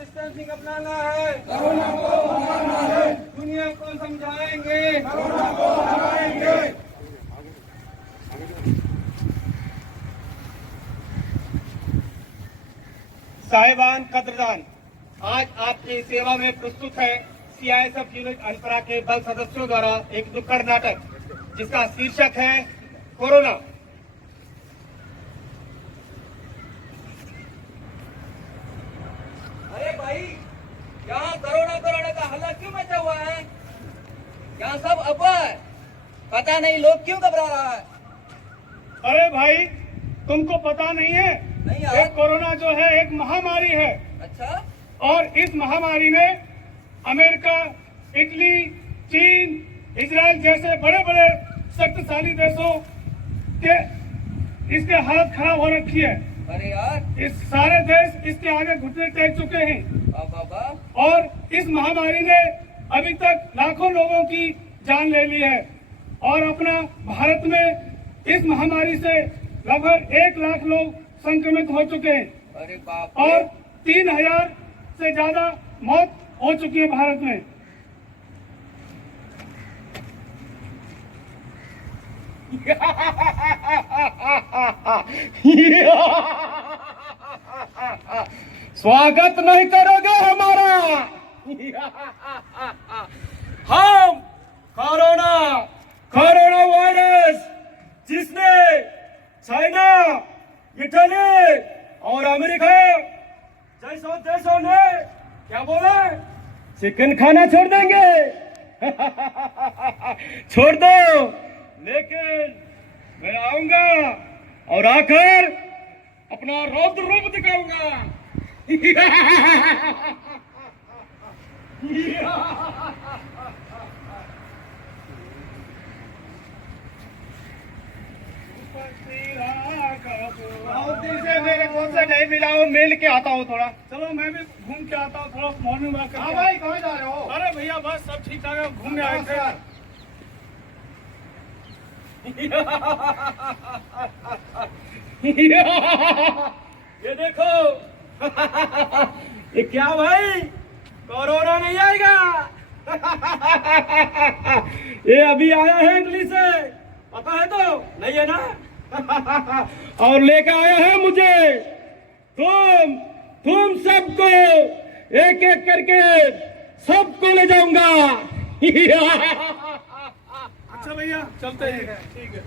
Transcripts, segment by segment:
Distancing अपनाना है, corona को हराना है, दुनिया को समझाएंगे, कोरोना को हराएंगे। साहिबान कदरदान, आज आपकी सेवा में प्रस्तुत है सीआईएसएफ यूनिट अनपरा के बल सदस्यों द्वारा एक नुक्कड़ नाटक जिसका शीर्षक है कोरोना। अरे भाई, यहाँ कोरोना का हल्ला क्यों मचा हुआ है? यहाँ सब अफवाह है, पता नहीं लोग क्यों घबरा रहा है। अरे भाई, तुमको पता नहीं है? नहीं ये कोरोना जो है एक महामारी है। अच्छा, और इस महामारी ने अमेरिका, इटली, चीन, इजराइल जैसे बड़े बड़े शक्तिशाली देशों के इसके हालत खराब हो रखी है। अरे यार, इस सारे देश इसके आगे घुटने टेक चुके हैं। बाबा, और इस महामारी ने अभी तक लाखों लोगों की जान ले ली है। और अपना भारत में इस महामारी से लगभग 1 लाख लोग संक्रमित हो चुके हैं। अरे बाप, और 3000 से ज्यादा मौत हो चुकी है भारत में। स्वागत नहीं करोगे हमारा? हम कोरोना वायरस जिसने चाइना, इटली और अमेरिका जैसों देशों ने क्या बोला, चिकन खाना छोड़ देंगे। छोड़ दो, लेकिन मैं आऊंगा और आकर अपना रौद्र रूप दिखाऊंगा। बहुत दिन से मेरे दोस्त से नहीं मिला हूँ, मिल के आता हूँ थोड़ा। चलो मैं भी घूम के आता हूँ, थोड़ा मॉर्निंग वॉक। हाँ भाई, कहाँ जा रहे हो? अरे भैया बस सब ठीक ठाक है, घूमने आए थे। ये देखो, ये क्या भाई, कोरोना नहीं आएगा। ये अभी आया है इटली से, पता है तो नहीं है ना? और लेकर आया है मुझे। तुम सबको एक एक करके सबको ले जाऊंगा। अच्छा भैया, चलते हैं। ठीक है।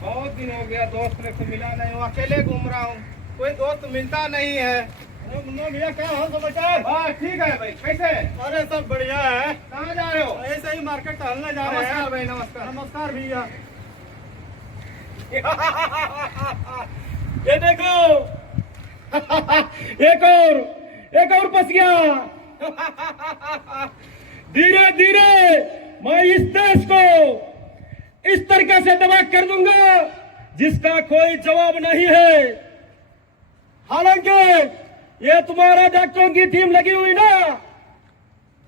बहुत दिन हो गया, दोस्त ने तो मिला नहीं, वो अकेले घूम रहा हूँ, कोई दोस्त मिलता नहीं है। भैया क्या हाल समाचार? हाँ ठीक है भाई, कैसे? अरे सब बढ़िया है। कहाँ जा रहे हो? ऐसे ही मार्केट टहलने जा रहे हैं। नमस्कार भाई, नमस्कार। नमस्कार भैया। ये देखो, एक और फंस गया। धीरे धीरे मैं इस देश को इस तरीके से तबाह कर दूंगा जिसका कोई जवाब नहीं है। हालांकि ये तुम्हारा डॉक्टरों की टीम लगी हुई ना,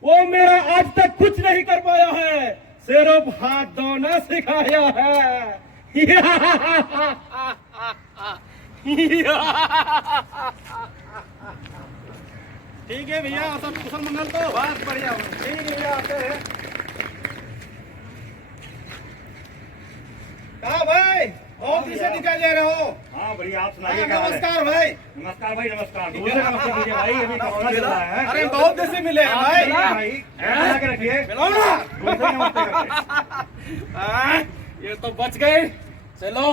वो मेरा आज तक कुछ नहीं कर पाया है, सिर्फ हाथ धोना सिखाया है। ठीक है भैया, सब कुशल मंगल तो बस बढ़िया। ठीक है भैया, आते हैं। कहाँ भाई, बहुत दिन से दिखाई दे रहे हो? हाँ बढ़िया, आप सुनाइए। नमस्कार भाई। नमस्कार भाई, नमस्कार। दूसरे नमस्कार दीजिए भाई, अभी कोरोना चल रहा है। अरे बहुत दिन से मिले हैं भाई। बना के रखिए, मिलो ना। दूसरे नमस्ते करते। ये तो बच गए, चलो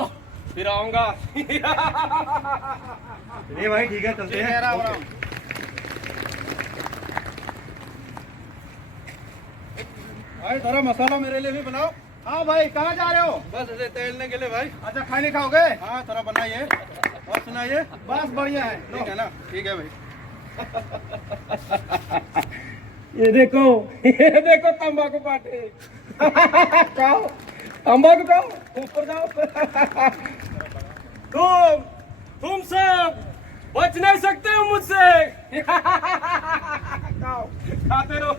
फिर आऊंगा। चलिए भाई, ठीक है, चलते हैं। भाई थोड़ा मसाला मेरे लिए भी बनाओ। हाँ भाई, कहाँ जा रहे हो? बस ऐसे टहलने के लिए भाई। अच्छा, खाने खाओगे? हाँ, थोड़ा बनाइए और सुनाइए। बस बढ़िया है, ठीक है ना? ठीक है भाई। ये देखो तंबाकू पार्टी। खाओ तंबाकू, खाओ, ऊपर जाओ। तुम सब बच नहीं सकते हो मुझसे। खाओ, खाते रहो।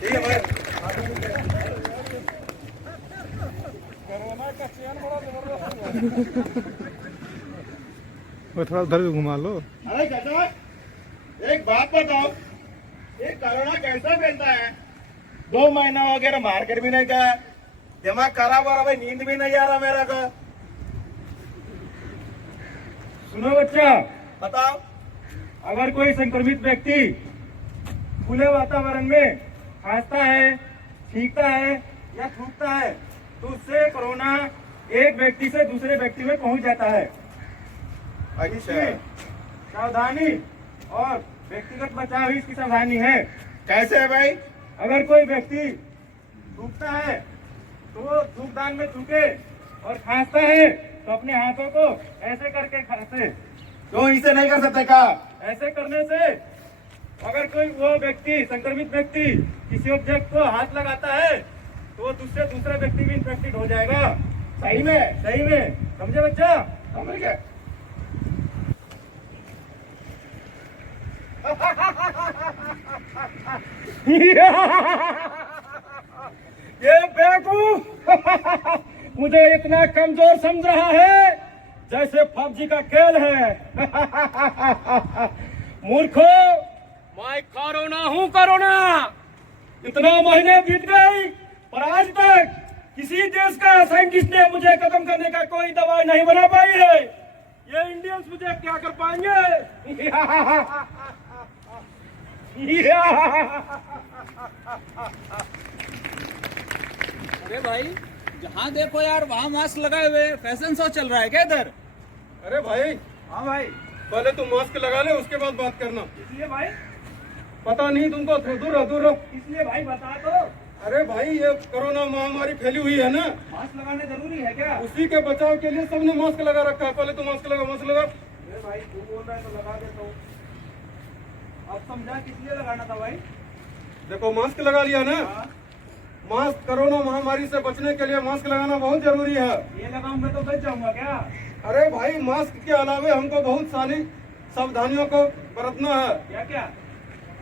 ठीक है भाई। कोरोना का चैन बड़ा जबरदस्त है। वो थोड़ा उधर भी घुमा लो। अरे चाचा, एक बात बताओ, ये कोरोना कैसे फैलता है? 2 महीना वगैरह मार्केट भी नहीं गया, दिमाग खराब हो रहा भाई, नींद भी नहीं आ रहा मेरा को। सुनो बच्चा, बताओ। अगर कोई संक्रमित व्यक्ति खुले वातावरण में खांसता है, छींकता है या थूकता है तो उससे कोरोना एक व्यक्ति से दूसरे व्यक्ति में पहुंच जाता है। अच्छा, इसमें सावधानी और व्यक्तिगत बचाव ही इसकी सावधानी है। कैसे है भाई? अगर कोई व्यक्ति थूकता है तो वो थूकदान में थूके और खांसता है तो अपने हाथों को ऐसे करके खांसे। क्यों इसे नहीं कर सकते का? ऐसे करने से अगर कोई वो व्यक्ति, संक्रमित व्यक्ति किसी ऑब्जेक्ट को हाथ लगाता है तो वो दूसरा व्यक्ति भी इन्फेक्टेड हो जाएगा। सही में? सही में, समझे बच्चा? समझ गए। ये बेवकूफ मुझे इतना कमजोर समझ रहा है जैसे पबजी का खेल है। मूर्खो, मैं कोरोना हूँ, कोरोना। इतना महीने बीत गई पर आज तक किसी देश का साइंटिस्ट ने मुझे खत्म करने का कोई दवाई नहीं बना पाई है। ये इंडियंस मुझे क्या कर पाएंगे? अरे भाई, जहाँ देखो यार वहाँ मास्क लगाए हुए, फैशन शो चल रहा है क्या इधर? अरे भाई, हाँ भाई, पहले तुम मास्क लगा ले, उसके बाद बात करना। इसलिए भाई, पता नहीं तुमको, दूर रहो, दूर रहो। इसलिए भाई बता दो। अरे भाई, ये कोरोना महामारी फैली हुई है ना, मास्क लगाने जरूरी है क्या? उसी के बचाव के लिए सबने मास्क लगा रखा है। पहले तो मास्क लगा, मास्क लगा। अरे भाई, तू बोल रहा है तो लगा देता हूँ। अब समझा किस लिए लगाना था भाई? देखो, मास्क लगा लिया ना। हाँ, मास्क, कोरोना महामारी से बचने के लिए मास्क लगाना बहुत जरूरी है। ये लगाऊंगा तो बच जाऊंगा क्या? अरे भाई, मास्क के अलावे हमको बहुत सारी सावधानियों को बरतना है। क्या क्या?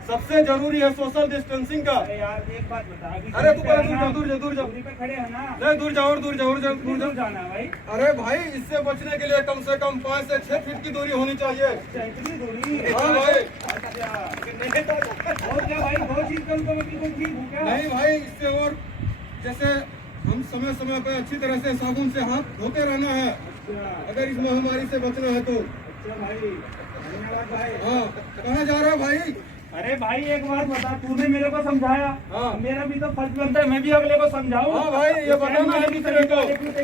सबसे जरूरी है सोशल डिस्टेंसिंग का। अरे यार, एक बात बता। अभी अरे तू दूरी पे पहले है दूर ना? जाओ, दूर जाओ, दूर जाओ। दूरी पे खड़े हैं ना? नहीं, दूर जाओ, और दूर जाओ, और जाओ, दूर दूर जाओ। जाना है भाई। अरे भाई, इससे बचने के लिए कम से कम 5 से 6 फीट की दूरी होनी चाहिए। अच्छा, इतनी दूरी? हाँ भाई। अच्छा, और क्या भाई, 2 चीज कम तो मैं ठीक हूँ क्या? नहीं भाई, इससे और जैसे हम समय समय पर अच्छी तरह से साबुन से हाथ धोते रहना है, अच्छा, अगर इस महामारी से बचना है तो। अच्छा भाई, धन्यवाद भाई। हाँ, कहाँ जा रहा है भाई? अरे भाई, एक बात बता, तूने मेरे को समझाया, हाँ। मेरा भी तो फर्ज बनता है, मैं भी अगले को समझाऊं। हाँ भाई, ये बताना है दूसरे को।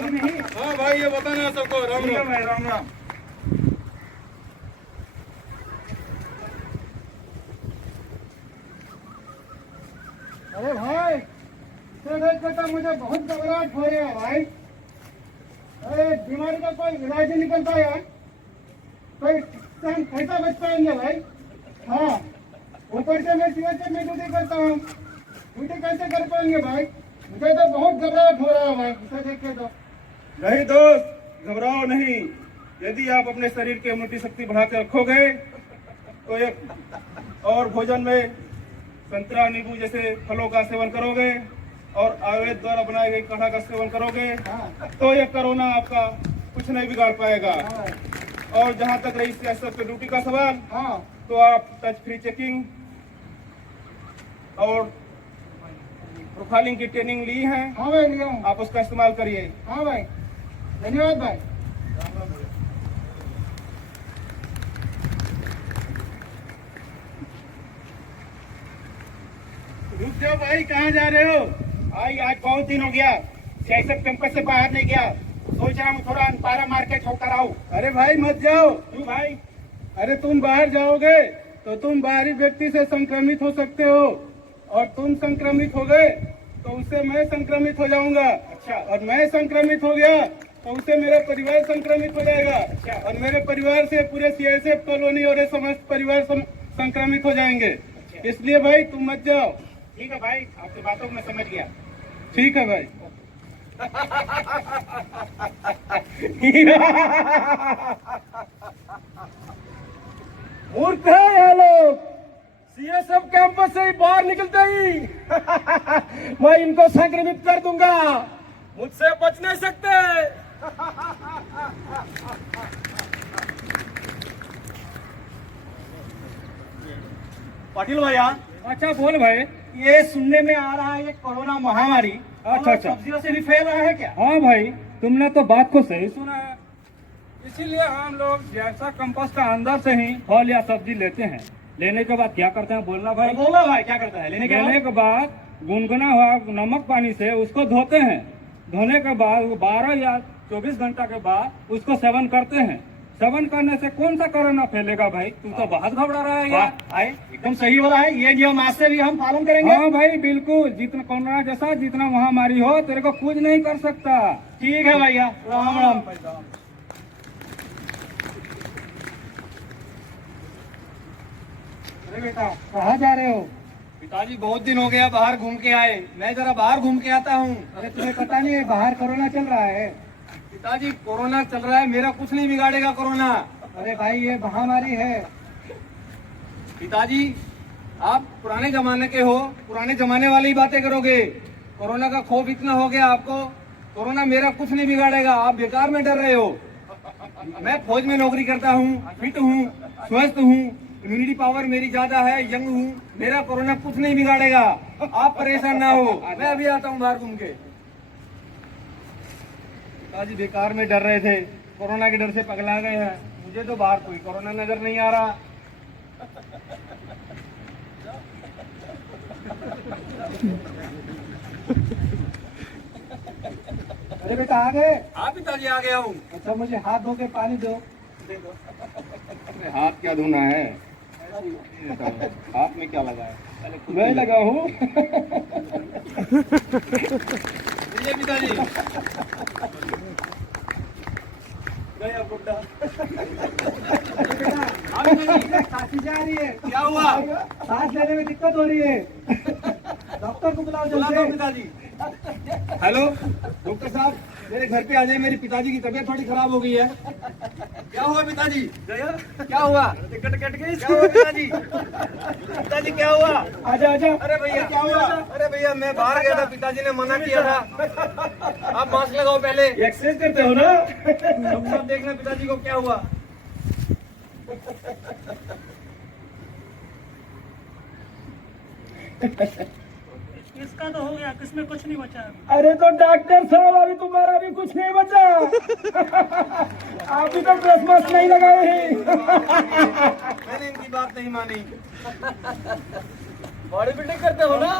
नहीं। हाँ भाई, ये बताना है सबको। राम ठीक है राम। भाई, राम राम। अरे भाई, इसे देख कर तो मुझे बहुत घबराहट हो रही है भाई। अरे बीमारी का कोई इलाज नहीं निकलता यार। कोई हम कैसा बच पाएंगे भाई? हाँ, ऊपर से मैं सुबह से मैं ड्यूटी करता हूँ, ड्यूटी कैसे कर पाएंगे भाई? मुझे तो बहुत घबराहट हो रहा है भाई, इसे देख के तो। नहीं दोस्त, घबराओ नहीं। यदि आप अपने शरीर की इम्यूनिटी शक्ति बढ़ा के रखोगे तो एक और भोजन में संतरा, नींबू जैसे फलों का सेवन करोगे और आयुर्वेद द्वारा बनाए गए काढ़ा का सेवन करोगे तो ये कोरोना आपका कुछ नहीं बिगाड़ पाएगा। और जहाँ तक रही सियासत की ड्यूटी का सवाल, हाँ, तो आप टच फ्री चेकिंग और प्रोफाइलिंग की ट्रेनिंग ली है, हाँ भाई, लिया हूँ। आप उसका इस्तेमाल करिए। हाँ भाई, धन्यवाद भाई। रुक जाओ भाई, कहाँ जा रहे हो? भाई, आज बहुत दिन हो गया कैसे कैंपस से बाहर नहीं गया, सोच रहा हूँ थोड़ा पारा मार के ठोकर आऊँ। अरे भाई, मत जाओ। क्यों भाई? अरे तुम बाहर जाओगे तो तुम बाहरी व्यक्ति से संक्रमित हो सकते हो, और तुम संक्रमित हो गए तो उससे मैं संक्रमित हो जाऊंगा। अच्छा। और मैं संक्रमित हो गया तो उससे मेरा परिवार संक्रमित हो जाएगा। अच्छा। और मेरे परिवार से पूरे सीएसएफ कॉलोनी और ये समस्त परिवार संक्रमित हो जाएंगे। अच्छा। इसलिए भाई, तुम मत जाओ। ठीक है भाई, आपकी बातों को मैं समझ गया। ठीक है भाई। मूर्ख है ये लोग, सीएसएफ कैंपस से ही बाहर निकलते ही मैं इनको संक्रमित कर दूंगा, मुझसे बच नहीं सकते। पाटिल भैया, अच्छा बोल भाई। ये सुनने में आ रहा है ये कोरोना महामारी अच्छा, अच्छा। सब्जियों से भी फैल रहा है क्या? हाँ भाई, तुमने तो बात को सही सुना है। इसीलिए हम लोग जैसा कंपोस्ट का अंदर से ही फल या सब्जी लेते हैं। लेने के बाद क्या करते हैं बोलना भाई? बोला भाई, क्या करता है लेने के बाद गुनगुना हुआ नमक पानी से उसको धोते हैं। धोने के बाद 12 या 24 घंटा के बाद उसको सेवन करते हैं। सेवन करने से कौन सा कोरोना फैलेगा भाई? तू तो बहुत घबरा रहा है यार। भाई एकदम सही हो रहा है, ये नियम आज से भी हम पालन करेंगे। हाँ भाई बिल्कुल, जितना कोरोना जैसा जितना महामारी हो तेरे को कुछ नहीं कर सकता। ठीक है भैया, राम राम। अरे बेटा कहाँ जा रहे हो? पिताजी बहुत दिन हो गया बाहर घूम के आए, मैं जरा बाहर घूम के आता हूँ। अरे तुम्हें पता नहीं है बाहर कोरोना चल रहा है? पिताजी कोरोना चल रहा है, मेरा कुछ नहीं बिगाड़ेगा कोरोना। अरे भाई ये महामारी है। पिताजी आप पुराने जमाने के हो, पुराने जमाने वाली बातें करोगे। कोरोना का खौफ इतना हो गया आपको, कोरोना मेरा कुछ नहीं बिगाड़ेगा, आप बेकार में डर रहे हो। मैं फौज में नौकरी करता हूँ, फिट हूँ, स्वस्थ हूँ, इम्यूनिटी पावर मेरी ज्यादा है, यंग हूँ, मेरा कोरोना कुछ नहीं बिगाड़ेगा। आप परेशान ना हो, मैं अभी आता हूँ बाहर घूम के। पिताजी बेकार में डर रहे थे, कोरोना के डर से पगला गए हैं। मुझे तो बाहर कोई कोरोना नजर नहीं आ रहा। अरे बेटा आ गए? हाँ पिताजी आ गया हूँ। अच्छा मुझे हाथ धो के पानी दो। अरे हाथ क्या धोना है? हाथ में क्या लगा है? मैं लगा हूँ। पिताजी गया बुड्ढा। खांसी जा रही है। क्या हुआ? सांस लेने में दिक्कत हो रही है। डॉक्टर को बुलाओ बुला दो जल्दी। पिताजी। हेलो डॉक्टर साहब, मेरे घर पे आ जाए, मेरी पिताजी की तबीयत थोड़ी खराब हो गई है। क्या हुआ पिताजी? क्या हुआ? टिकट कट गई? क्या हुआ पिताजी? पिताजी क्या हुआ? आजा आजा। अरे भैया क्या हुआ? अरे भैया मैं बाहर गया था, पिताजी ने मना किया था। आप मास्क लगाओ पहले। एक्सरसाइज करते हो ना? डॉक्टर साहब देखना पिताजी को क्या हुआ। किसका तो हो गया, किसमें कुछ नहीं बचा। अरे तो डॉक्टर साहब अभी तुम्हारा भी कुछ नहीं बचा। आप भी तो क्रिसमस नहीं लगाए हैं। मैंने इनकी बात नहीं मानी। बॉडी बिल्डिंग करते हो ना?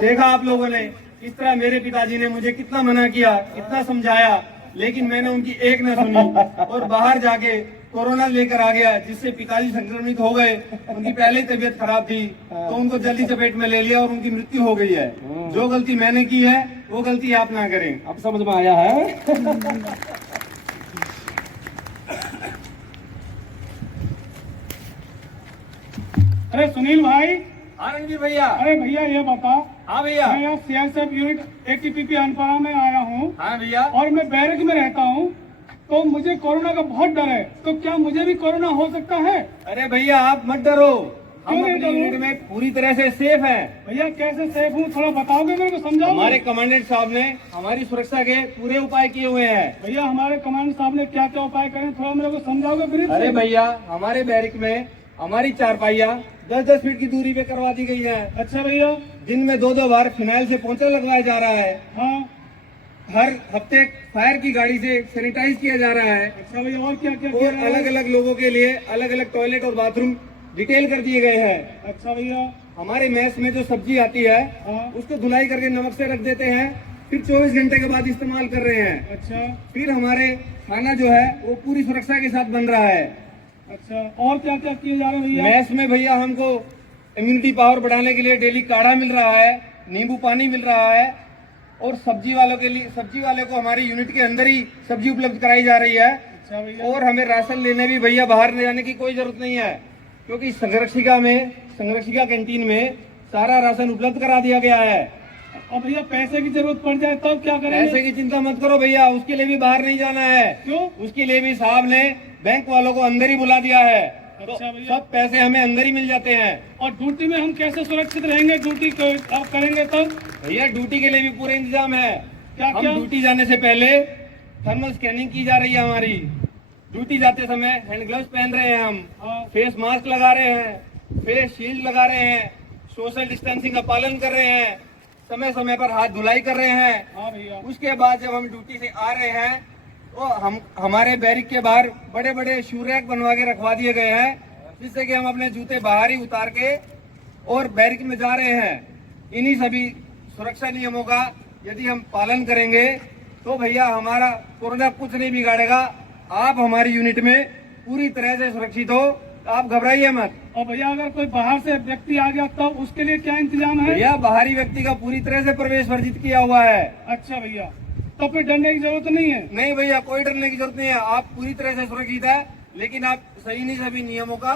देखा आप लोगों ने, इस तरह मेरे पिताजी ने मुझे कितना मना किया, कितना समझाया, लेकिन मैंने उनकी एक न सुनी और बाहर जाके कोरोना लेकर आ गया, जिससे पिताजी संक्रमित हो गए। उनकी पहले ही तबीयत खराब थी, तो उनको जल्दी चपेट में ले लिया और उनकी मृत्यु हो गई है। जो गलती मैंने की है वो गलती आप ना करें। अब समझ में आया है? अरे सुनील भाई। हाँ रणवीर भैया। अरे भैया ये बता। हाँ भैया। मैं यहाँ सीआरपीएफ यूनिट एटीपीपी अनपरा में आया हूँ। हाँ भैया। और मैं बैरक में रहता हूँ, तो मुझे कोरोना का बहुत डर है। तो क्या मुझे भी कोरोना हो सकता है? अरे भैया आप मत डरो, हम क्यों नहीं अपनी डरो? यूनिट में पूरी तरह से सेफ हैं। भैया कैसे सेफ हूँ थोड़ा बताओगे मेरे को, समझाओगे? हमारे कमांडेंट साहब ने हमारी सुरक्षा के पूरे उपाय किए हुए हैं। भैया हमारे कमांडर साहब ने क्या क्या उपाय करे, थोड़ा मेरे को समझाओगे प्लीज? अरे भैया हमारे बैरिक में हमारी चारपाइयाँ 10-10 फीट की दूरी पे करवा दी गई है। अच्छा भैया। दिन में 2-2 बार फिनाइल से पोंछा लगवाया जा रहा है। हाँ। हर हफ्ते फायर की गाड़ी से सैनिटाइज किया जा रहा है। अच्छा भैया और क्या क्या और किया जा रहा है? अलग अलग लोगों के लिए अलग अलग टॉयलेट और बाथरूम डिटेल कर दिए गए हैं। अच्छा भैया। हमारे मैस में जो सब्जी आती है हाँ। उसको धुलाई करके नमक से रख देते हैं, फिर 24 घंटे के बाद इस्तेमाल कर रहे हैं। अच्छा। फिर हमारे खाना जो है वो पूरी सुरक्षा के साथ बन रहा है। अच्छा और क्या क्या किए जा रहे हैं भैया? मैस में भैया हमको इम्यूनिटी पावर बढ़ाने के लिए डेली काढ़ा मिल रहा है, नींबू पानी मिल रहा है, और सब्जी वालों के लिए, सब्जी वाले को हमारी यूनिट के अंदर ही सब्जी उपलब्ध कराई जा रही है। अच्छा भैया। और हमें राशन लेने भी भैया बाहर ले जाने की कोई जरूरत नहीं है, क्योंकि संरक्षिका कैंटीन में सारा राशन उपलब्ध करा दिया गया है। और भैया पैसे की जरूरत पड़ जाए तब क्या करेंगे? पैसे की चिंता मत करो भैया, उसके लिए भी बाहर नहीं जाना है। क्यों? उसके लिए भी साहब ने बैंक वालों को अंदर ही बुला दिया है। तो अच्छा भैया। सब पैसे हमें अंदर ही मिल जाते हैं। और ड्यूटी में हम कैसे सुरक्षित रहेंगे? ड्यूटी आप करेंगे तब? भैया ड्यूटी के लिए भी पूरे इंतजाम है। क्या हम क्या? ड्यूटी जाने से पहले थर्मल स्कैनिंग की जा रही है हमारी। ड्यूटी जाते समय हैंड ग्लव्स पहन रहे हैं हम, हाँ। फेस मास्क लगा रहे हैं, फेस शील्ड लगा रहे हैं, सोशल डिस्टेंसिंग का पालन कर रहे हैं, समय समय पर हाथ धुलाई कर रहे हैं। हाँ भैया। उसके बाद जब हम ड्यूटी से आ रहे हैं तो हमारे बैरिक के बाहर बड़े बड़े शू रैक बनवा के रखवा दिए गए हैं, जिससे कि हम अपने जूते बाहर ही उतार के और बैरिक में जा रहे हैं। इन्हीं सभी सुरक्षा नियमों का यदि हम पालन करेंगे तो भैया हमारा कोरोना कुछ नहीं बिगाड़ेगा। आप हमारी यूनिट में पूरी तरह से सुरक्षित हो, आप घबराइए मत। और भैया अगर कोई बाहर से व्यक्ति आ गया तो उसके लिए क्या इंतजाम है? भैया बाहरी व्यक्ति का पूरी तरह से प्रवेश वर्जित किया हुआ है। अच्छा भैया, तो फिर डरने की जरूरत नहीं है? नहीं भैया, कोई डरने की जरूरत नहीं है, आप पूरी तरह से सुरक्षित है, लेकिन आप सभी नियमों का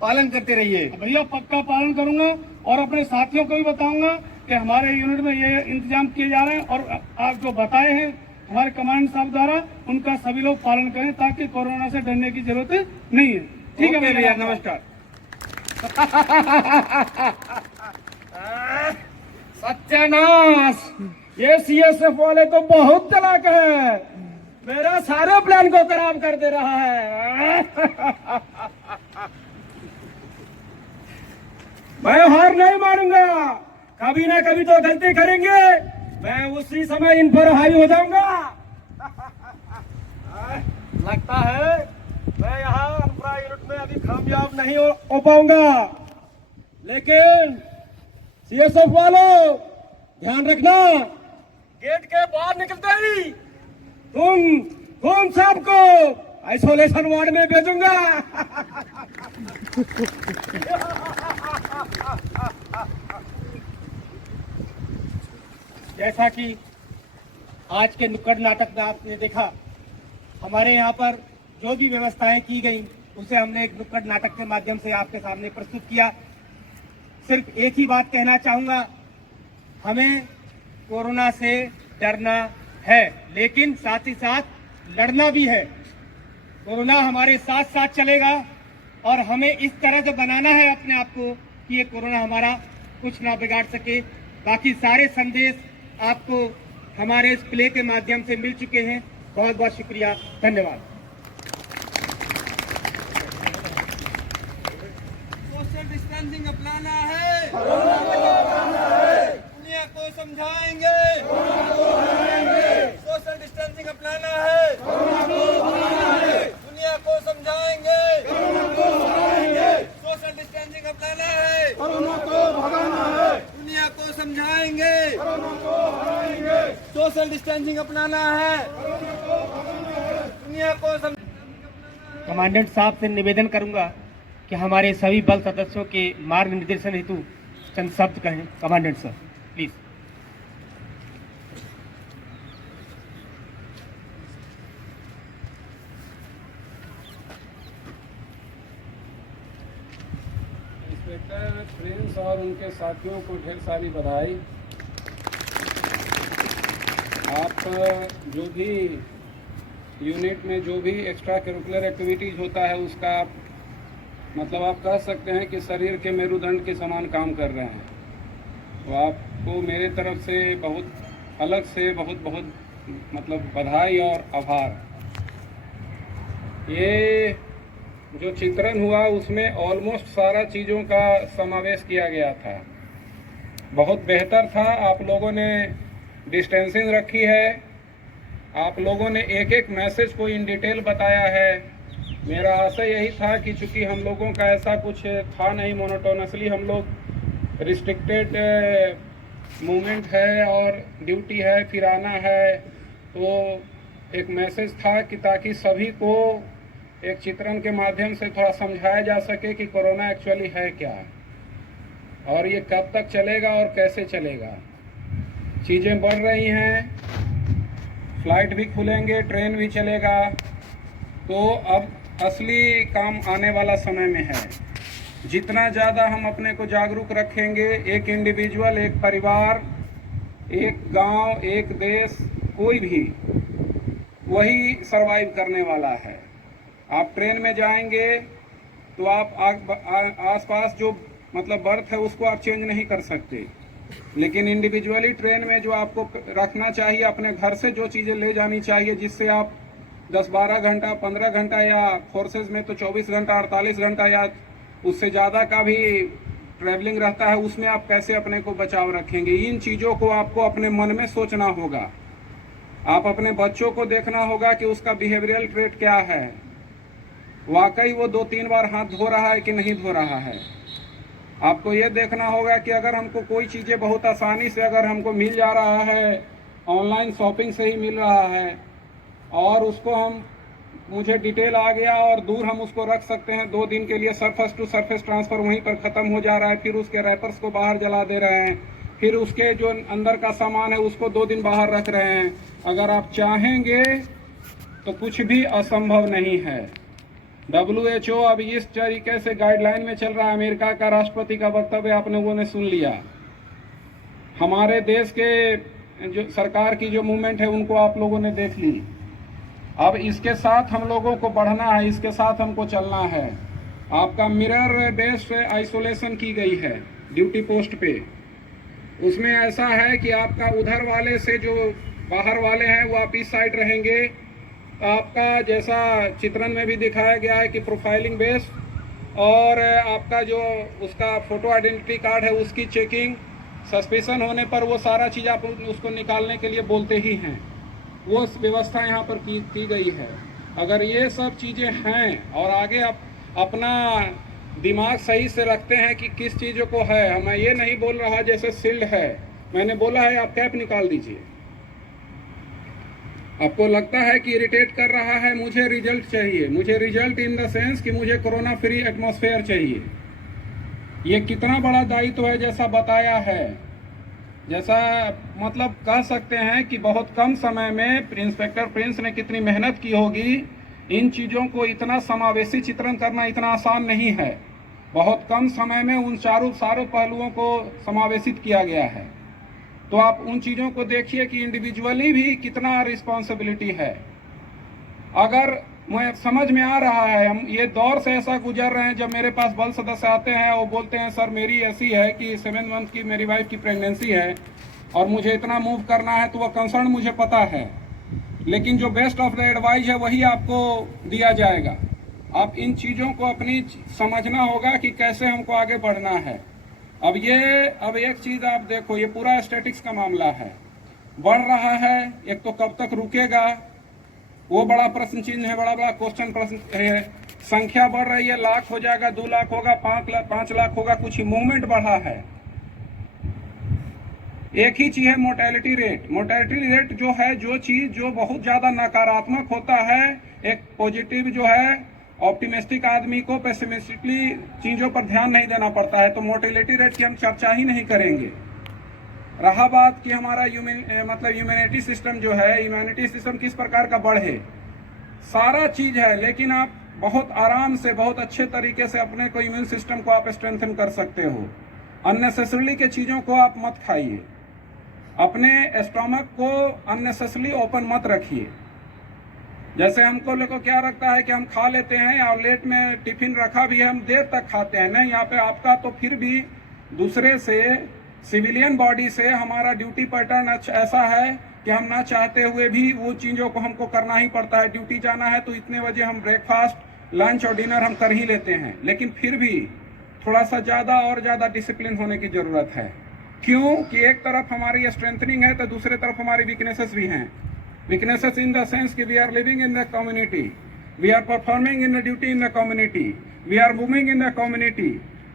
पालन करते रहिए। भैया पक्का पालन करूंगा और अपने साथियों को भी बताऊंगा कि हमारे यूनिट में ये इंतजाम किए जा रहे हैं और आप जो बताए हैं हमारे कमांड साहब द्वारा उनका सभी लोग पालन करें ताकि कोरोना से डरने की जरूरत नहीं है। ठीक है भैया, नमस्कार। सत्यानाश, ये सीएसएफ वाले तो बहुत चालाक है, मेरा सारे प्लान को खराब कर दे रहा है। मैं हार नहीं मानूंगा, कभी ना कभी तो गलती करेंगे, मैं उसी समय इन पर हावी हो जाऊंगा। लगता है मैं यहाँ अपना यूनिट में अभी कामयाब नहीं हो पाऊंगा, लेकिन सीएसएफ वालों ध्यान रखना, गेट के बाहर निकलते ही तुम सबको आइसोलेशन वार्ड में भेजूंगा। जैसा कि आज के नुक्कड़ नाटक में आपने देखा, हमारे यहाँ पर जो भी व्यवस्थाएं की गई उसे हमने एक नुक्कड़ नाटक के माध्यम से आपके सामने प्रस्तुत किया। सिर्फ एक ही बात कहना चाहूंगा, हमें कोरोना से डरना है, लेकिन साथ ही साथ लड़ना भी है। कोरोना हमारे साथ साथ चलेगा और हमें इस तरह से बनाना है अपने आप को कि ये कोरोना हमारा कुछ ना बिगाड़ सके। बाकी सारे संदेश आपको हमारे इस प्ले के माध्यम से मिल चुके हैं। बहुत बहुत शुक्रिया, धन्यवाद। सोशल डिस्टेंसिंग अपनाना है, दुनिया को समझाएंगे, सोशल डिस्टेंसिंग अपनाना है, दुनिया को समझाएंगे, सोशल डिस्टेंसिंग अपनाना है, दुनिया को समझाएंगे, सोशल डिस्टेंसिंग अपनाना है, दुनिया को कमांडेंट साहब से निवेदन करूंगा कि हमारे सभी बल सदस्यों के मार्ग निर्देशन हेतु चंद शब्द कहें। Commandant sir please. Inspector Prince और उनके साथियों को ढेर सारी बधाई। आप जो भी यूनिट में जो भी एक्स्ट्रा करिकुलर एक्टिविटीज़ होता है उसका आप मतलब आप कह सकते हैं कि शरीर के मेरुदंड के समान काम कर रहे हैं। तो आपको मेरे तरफ से बहुत अलग से बहुत बहुत मतलब बधाई और आभार। ये जो चित्रण हुआ उसमें ऑलमोस्ट सारा चीज़ों का समावेश किया गया था, बहुत बेहतर था। आप लोगों ने डिस्टेंसिंग रखी है, आप लोगों ने एक एक मैसेज को इन डिटेल बताया है। मेरा आशय यही था कि चूँकि हम लोगों का ऐसा कुछ था नहीं, मोनोटोनसली हम लोग रिस्ट्रिक्टेड मूवमेंट है और ड्यूटी है, फिर आना है, तो एक मैसेज था कि ताकि सभी को एक चित्रण के माध्यम से थोड़ा समझाया जा सके कि कोरोना एक्चुअली है क्या और ये कब तक चलेगा और कैसे चलेगा। चीज़ें बढ़ रही हैं, फ्लाइट भी खुलेंगे, ट्रेन भी चलेगा, तो अब असली काम आने वाला समय में है। जितना ज़्यादा हम अपने को जागरूक रखेंगे, एक इंडिविजुअल, एक परिवार, एक गांव, एक देश, कोई भी, वही सरवाइव करने वाला है। आप ट्रेन में जाएंगे तो आप आसपास जो मतलब बर्थ है उसको आप चेंज नहीं कर सकते, लेकिन इंडिविजुअली ट्रेन में जो आपको रखना चाहिए, अपने घर से जो चीज़ें ले जानी चाहिए जिससे आप 10-12 घंटा, 15 घंटा या फोर्सेज में तो 24 घंटा, 48 घंटा या उससे ज़्यादा का भी ट्रैवलिंग रहता है, उसमें आप कैसे अपने को बचाव रखेंगे। इन चीज़ों को आपको अपने मन में सोचना होगा। आप अपने बच्चों को देखना होगा कि उसका बिहेवियरल ट्रेट क्या है, वाकई वो 2-3 बार हाथ धो रहा है कि नहीं धो रहा है। आपको ये देखना होगा कि अगर हमको कोई चीज़ें बहुत आसानी से अगर हमको मिल जा रहा है, ऑनलाइन शॉपिंग से ही मिल रहा है, और उसको हम मुझे डिटेल आ गया और दूर हम उसको रख सकते हैं 2 दिन के लिए, सरफेस टू सरफेस ट्रांसफ़र वहीं पर ख़त्म हो जा रहा है, फिर उसके रैपर्स को बाहर जला दे रहे हैं, फिर उसके जो अंदर का सामान है उसको 2 दिन बाहर रख रहे हैं। अगर आप चाहेंगे तो कुछ भी असंभव नहीं है। WHO अब इस तरीके से गाइडलाइन में चल रहा है। अमेरिका का राष्ट्रपति का वक्तव्य आप लोगों ने सुन लिया। हमारे देश के जो सरकार की जो मूवमेंट है उनको आप लोगों ने देख ली। अब इसके साथ हम लोगों को बढ़ना है, इसके साथ हमको चलना है। आपका मिरर बेस्ड आइसोलेशन की गई है ड्यूटी पोस्ट पे। उसमें ऐसा है कि आपका उधर वाले से जो बाहर वाले हैं वो आप इस साइड रहेंगे। आपका जैसा चित्रण में भी दिखाया गया है कि प्रोफाइलिंग बेस्ड, और आपका जो उसका फोटो आइडेंटिटी कार्ड है उसकी चेकिंग, सस्पेंशन होने पर वो सारा चीज़ आप उसको निकालने के लिए बोलते ही हैं। वो व्यवस्था यहाँ पर की गई है। अगर ये सब चीज़ें हैं और आगे आप अपना दिमाग सही से रखते हैं कि किस चीज़ों को है, मैं ये नहीं बोल रहा जैसे शील्ड है, मैंने बोला है आप कैप निकाल दीजिए। आपको लगता है कि इरिटेट कर रहा है, मुझे रिजल्ट चाहिए, मुझे रिजल्ट इन द सेंस कि मुझे कोरोना फ्री एटमॉस्फेयर चाहिए। ये कितना बड़ा दायित्व है जैसा बताया है, जैसा मतलब कह सकते हैं कि बहुत कम समय में इंस्पेक्टर प्रिंस ने कितनी मेहनत की होगी। इन चीज़ों को इतना समावेशी चित्रण करना इतना आसान नहीं है। बहुत कम समय में उन सारों पहलुओं को समावेशित किया गया है। तो आप उन चीज़ों को देखिए कि इंडिविजुअली भी कितना रिस्पॉन्सिबिलिटी है। अगर मैं समझ में आ रहा है, हम ये दौर से ऐसा गुजर रहे हैं जब मेरे पास बल सदस्य आते हैं, वो बोलते हैं सर मेरी ऐसी है कि 7 मंथ की मेरी वाइफ की प्रेगनेंसी है और मुझे इतना मूव करना है, तो वह कंसर्न मुझे पता है, लेकिन जो बेस्ट ऑफ द एडवाइस है वही आपको दिया जाएगा। आप इन चीज़ों को अपनी समझना होगा कि कैसे हमको आगे बढ़ना है। अब एक चीज़ आप देखो, ये पूरा स्टैटिक्स का मामला है, बढ़ रहा है, एक तो कब तक रुकेगा वो बड़ा प्रश्न चिन्ह है, बड़ा क्वेश्चन प्रश्न है। संख्या बढ़ रही है, लाख हो जाएगा, 2 लाख होगा, 5 लाख होगा, कुछ ही मूवमेंट बढ़ा है। एक ही चीज है मोर्टेलिटी रेट। मोर्टेलिटी रेट जो है, जो चीज जो बहुत ज्यादा नकारात्मक होता है, एक पॉजिटिव जो है ऑप्टिमिस्टिक आदमी को पेसिमिस्टिकली चीजों पर ध्यान नहीं देना पड़ता है। तो मोर्टेलिटी रेट की हम चर्चा ही नहीं करेंगे। रहा बात कि हमारा इम्यूनिटी सिस्टम जो है, इम्यूनिटी सिस्टम किस प्रकार का बढ़े, सारा चीज है, लेकिन आप बहुत आराम से बहुत अच्छे तरीके से अपने को इम्यून सिस्टम को आप स्ट्रेंथन कर सकते हो। अननेसेसरली के चीज़ों को आप मत खाइए, अपने स्टमक को अननेसेसरली ओपन मत रखिए। जैसे हमको लोगों को क्या रखता है कि हम खा लेते हैं और लेट में टिफिन रखा भी है, हम देर तक खाते हैं। नहीं, यहाँ पे आपका तो फिर भी दूसरे से, सिविलियन बॉडी से हमारा ड्यूटी पैटर्न ऐसा है कि हम ना चाहते हुए भी वो चीज़ों को हमको करना ही पड़ता है। ड्यूटी जाना है तो इतने बजे हम ब्रेकफास्ट, लंच और डिनर हम कर ही लेते हैं, लेकिन फिर भी थोड़ा सा ज़्यादा और ज़्यादा डिसिप्लिन होने की ज़रूरत है। क्यों कि एक तरफ हमारी स्ट्रेंथनिंग है तो दूसरे तरफ हमारी वीकनेसेस भी हैं। वीकनेसेस इन द सेंस कि we are living in the community, we are performing in the duty in the community, we are moving in the community,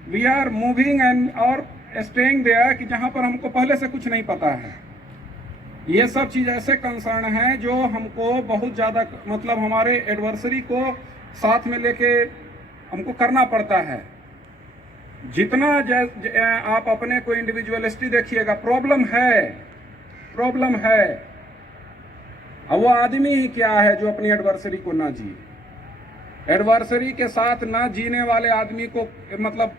we are moving and और staying there कि जहाँ पर हमको पहले से कुछ नहीं पता है। ये सब चीज़ ऐसे कंसर्न हैं जो हमको बहुत ज़्यादा मतलब हमारे एडवर्सरी को साथ में लेके हमको करना पड़ता है। जितना आप अपने को इंडिविजुअलिस्टी देखिएगा, प्रॉब्लम है। अब वो आदमी ही क्या है जो अपनी एडवर्सरी को ना जिए। एडवर्सरी के साथ ना जीने वाले आदमी को मतलब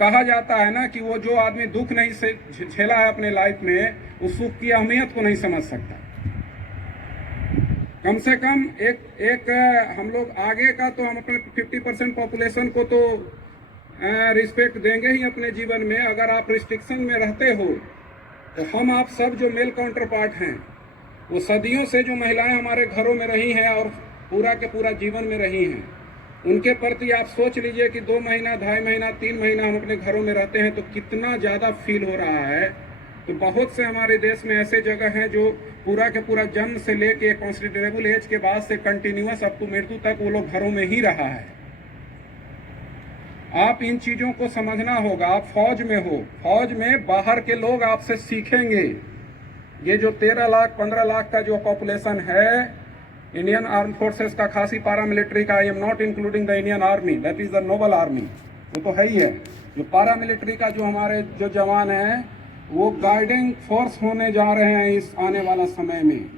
कहा जाता है ना कि वो जो आदमी दुख नहीं से झेला है अपने लाइफ में, उस सुख की अहमियत को नहीं समझ सकता। कम से कम एक हम लोग आगे का तो हम अपने 50% पॉपुलेशन को तो रिस्पेक्ट देंगे ही अपने जीवन में। अगर आप रिस्ट्रिक्शन में रहते हो तो हम आप सब जो मेल काउंटर पार्ट हैं, वो सदियों से जो महिलाएं हमारे घरों में रही हैं और पूरा के पूरा जीवन में रही हैं, उनके प्रति आप सोच लीजिए कि 2 महीना, 2.5 महीना, 3 महीना हम अपने घरों में रहते हैं तो कितना ज़्यादा फील हो रहा है। तो बहुत से हमारे देश में ऐसे जगह हैं जो पूरा के पूरा जन्म से लेके कंसिडरेबल एज के बाद से कंटिन्यूअस अप टू मृत्यु तक वो लोग घरों में ही रहा है। आप इन चीज़ों को समझना होगा। आप फौज में हो, फौज में बाहर के लोग आपसे सीखेंगे। ये जो 13 लाख 15 लाख का जो पॉपुलेशन है इंडियन आर्म फोर्सेस का, खासी पारामिलिट्री का, I am not including the Indian army, that is the noble army, वो तो है ही है। जो पारामिलिट्री का जो हमारे जो जवान हैं वो गाइडिंग फोर्स होने जा रहे हैं इस आने वाला समय में।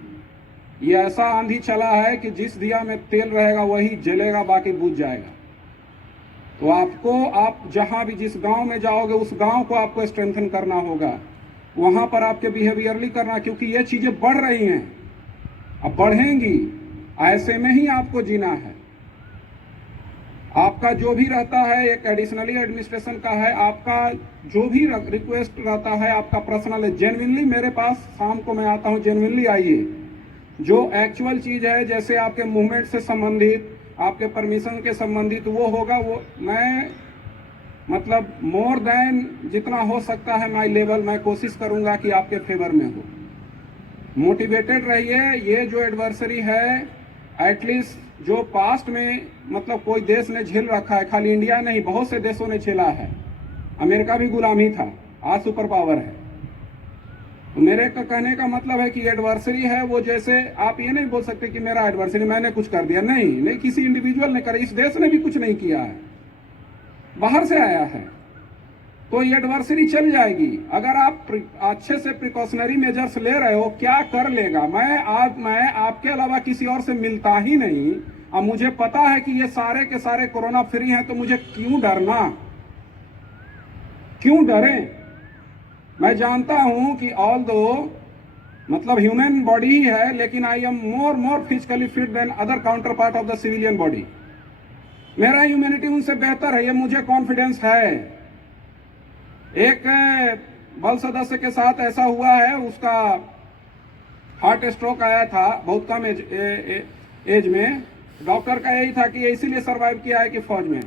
ये ऐसा आंधी चला है कि जिस दिया में तेल रहेगा वही जलेगा, बाकी बुझ जाएगा। तो आपको, आप जहां भी जिस गांव में जाओगे उस गांव को आपको स्ट्रेंथन करना होगा, वहां पर आपके बिहेवियरली करना, क्योंकि ये चीजें बढ़ रही हैं, अब बढ़ेंगी। ऐसे में ही आपको जीना है। आपका जो भी रहता है एक एडिशनली एडमिनिस्ट्रेशन का है, आपका जो भी रिक्वेस्ट रहता है आपका पर्सनल है। जेन्युइनली मेरे पास शाम को मैं आता हूं, जेन्युइनली आइए। जो एक्चुअल चीज है, जैसे आपके मूवमेंट से संबंधित, आपके परमिशन के संबंधित वो होगा, वो मैं मतलब मोर देन जितना हो सकता है माई लेवल, मैं कोशिश करूंगा कि आपके फेवर में हो। मोटिवेटेड रहिए। ये जो एडवर्सरी है एटलीस्ट जो पास्ट में मतलब कोई देश ने झेल रखा है, खाली इंडिया नहीं, बहुत से देशों ने झेला है। अमेरिका भी गुलामी था, आज सुपर पावर है। तो मेरे का कहने का मतलब है कि एडवर्सरी है वो, जैसे आप ये नहीं बोल सकते कि मेरा एडवर्सरी मैंने कुछ कर दिया, नहीं, किसी इंडिविजुअल ने करे, इस देश ने भी कुछ नहीं किया है, बाहर से आया है। तो ये एडवर्सरी चल जाएगी अगर आप अच्छे से प्रिकॉशनरी मेजर्स ले रहे हो। क्या कर लेगा, मैं आपके अलावा किसी और से मिलता ही नहीं। अब मुझे पता है कि ये सारे के सारे कोरोना फ्री हैं, तो मुझे क्यों डरना, क्यों डरें। मैं जानता हूं कि ऑल दो मतलब ह्यूमन बॉडी ही है, लेकिन I am more physically fit than other counterpart of the civilian body. मेरा ह्यूमैनिटी उनसे बेहतर है, ये मुझे कॉन्फिडेंस है। एक बल सदस्य के साथ ऐसा हुआ है, उसका हार्ट स्ट्रोक आया था बहुत कम एज में। डॉक्टर का यही था कि इसीलिए सरवाइव किया है कि फौज में,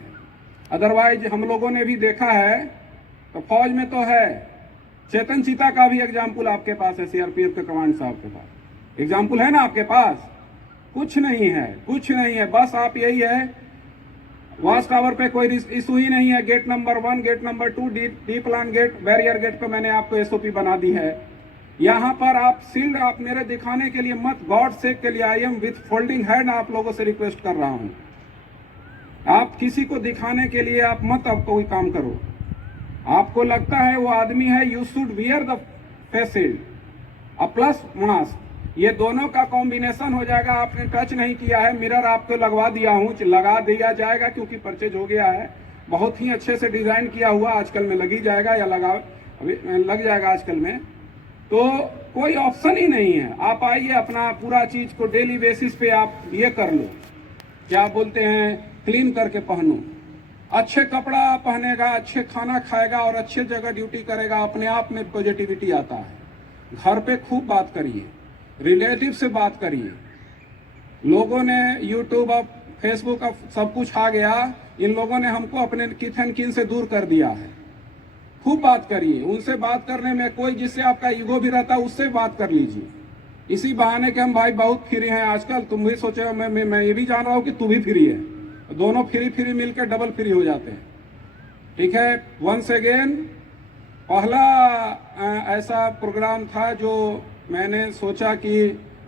अदरवाइज हम लोगों ने भी देखा है तो फौज में तो है। चेतन चीता का भी एग्जाम्पल आपके पास है, सीआरपीएफ के कमांड साहब के पास एग्जाम्पल है ना आपके पास। कुछ नहीं है, कुछ नहीं है, बस आप यही है, वाच टावर पे कोई इशू ही नहीं है। Gate number 1, gate number 2, D plan gate, barrier gate पे मैंने आपको एसओपी बना दी है। यहाँ पर आप सील्ड, आप मेरे दिखाने के लिए मत, गॉड सेक के लिए I am with folding hand आप लोगों से रिक्वेस्ट कर रहा हूँ। आप किसी को दिखाने के लिए आप मत अब कोई काम करो। आपको लगता है वो आदमी है, you should wear the face shield a plus mask, ये दोनों का कॉम्बिनेशन हो जाएगा। आपने टच नहीं किया है, मिरर आपको लगवा दिया हूं, लगा दिया जाएगा क्योंकि परचेज हो गया है। बहुत ही अच्छे से डिजाइन किया हुआ, आजकल में लगी जाएगा या लग जाएगा आजकल में। तो कोई ऑप्शन ही नहीं है। आप आइए, अपना पूरा चीज को डेली बेसिस पे आप ये कर लो, क्या बोलते हैं, क्लीन करके पहनो। अच्छे कपड़ा पहनेगा, अच्छे खाना खाएगा और अच्छे जगह ड्यूटी करेगा, अपने आप में पॉजिटिविटी आता है। घर पे खूब बात करिए, रिलेटिव से बात करिए। लोगों ने यूट्यूब अब फेसबुक अब सब कुछ आ गया, इन लोगों ने हमको अपने किथ एंड किन से दूर कर दिया है। खूब बात करिए, उनसे बात करने में कोई जिससे आपका ईगो भी रहता है उससे बात कर लीजिए। इसी बहाने के हम भाई बहुत फ्री हैं आजकल। तुम भी सोचे, मैं ये भी जान रहा हूँ कि तू भी फ्री है, दोनों फ्री मिलकर डबल फ्री हो जाते हैं। ठीक है, वंस अगेन पहला ऐसा प्रोग्राम था जो मैंने सोचा कि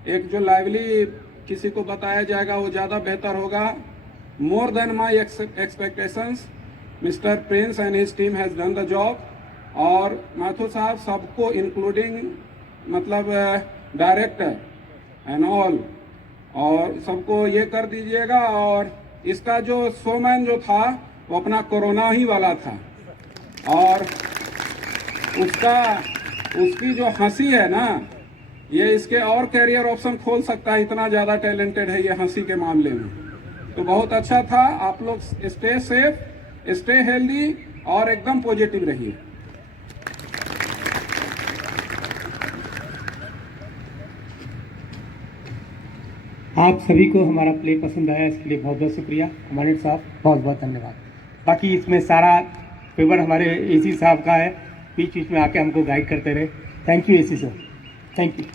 एक जो लाइवली किसी को बताया जाएगा वो ज़्यादा बेहतर होगा। More than my expectations, mister Prince and his team has done the job. और माथुर साहब सबको इंक्लूडिंग मतलब डायरेक्टर एंड ऑल, और सबको ये कर दीजिएगा। और इसका जो शोमैन जो था वो अपना कोरोना ही वाला था, और उसकी जो हंसी है ना, ये इसके और कैरियर ऑप्शन खोल सकता है, इतना ज़्यादा टैलेंटेड है ये हंसी के मामले में। तो बहुत अच्छा था। आप लोग स्टे सेफ, स्टे हेल्दी और एकदम पॉजिटिव रहिए। आप सभी को हमारा प्ले पसंद आया, इसके लिए बहुत बहुत शुक्रिया। कमांडेंट साहब बहुत बहुत धन्यवाद। बाकी इसमें सारा फेवर हमारे एसी साहब का है, बीच बीच में आके हमको गाइड करते रहे। Thank you AC sir, thank you.